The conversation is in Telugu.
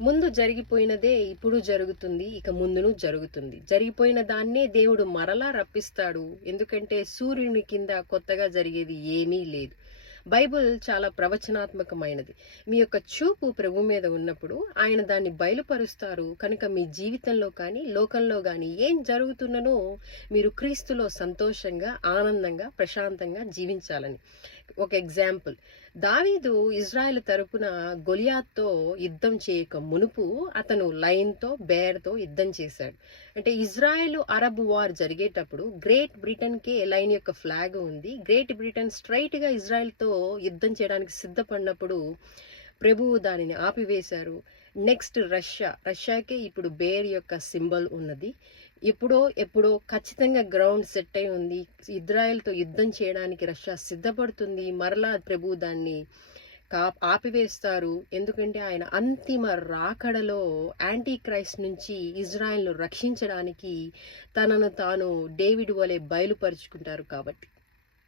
ముందు జరిగిపోయినదే ఇప్పుడు జరుగుతుంది. ఇక ముందును జరుగుతుంది. జరిగిపోయిన దాన్నే దేవుడు మరలా రప్పిస్తాడు. ఎందుకంటే సూర్యుని కింద కొత్తగా జరిగేది ఏమీ లేదు. బైబిల్ చాలా ప్రవచనాత్మకమైనది. మీ యొక్క చూపు ప్రభు మీద ఉన్నప్పుడు ఆయన దాన్ని బయలుపరుస్తారు. కనుక మీ జీవితంలో కానీ లోకంలో కానీ ఏం జరుగుతున్ననో మీరు క్రీస్తులో సంతోషంగా, ఆనందంగా, ప్రశాంతంగా జీవించాలని. ఒక ఎగ్జాంపుల్, దావీదు ఇజ్రాయెల్ తరపున గొలియాత్తో యుద్ధం చేయక మునుపు అతను లయన్తో, బేర్తో యుద్ధం చేశాడు. అంటే ఇజ్రాయెల్ అరబ్ వార్ జరిగేటప్పుడు గ్రేట్ బ్రిటన్కే లైన్ యొక్క ఫ్లాగ్ ఉంది. గ్రేట్ బ్రిటన్ స్ట్రైట్ గా ఇజ్రాయెల్తో యుద్ధం చేయడానికి సిద్ధపడినప్పుడు ప్రభువు దానిని ఆపివేశారు. నెక్స్ట్ రష్యాకే ఇప్పుడు బేర్ యొక్క సింబల్ ఉన్నది. ఎప్పుడో ఖచ్చితంగా గ్రౌండ్ సెట్ అయి ఉంది. ఇజ్రాయెల్తో యుద్ధం చేయడానికి రష్యా సిద్ధపడుతుంది. మరలా ప్రభు దాన్ని ఆపివేస్తారు. ఎందుకంటే ఆయన అంతిమ రాకడలో యాంటీ క్రైస్ట్ నుంచి ఇజ్రాయెల్ను రక్షించడానికి తనను తాను డేవిడ్ వలె బయలుపరుచుకుంటారు కాబట్టి.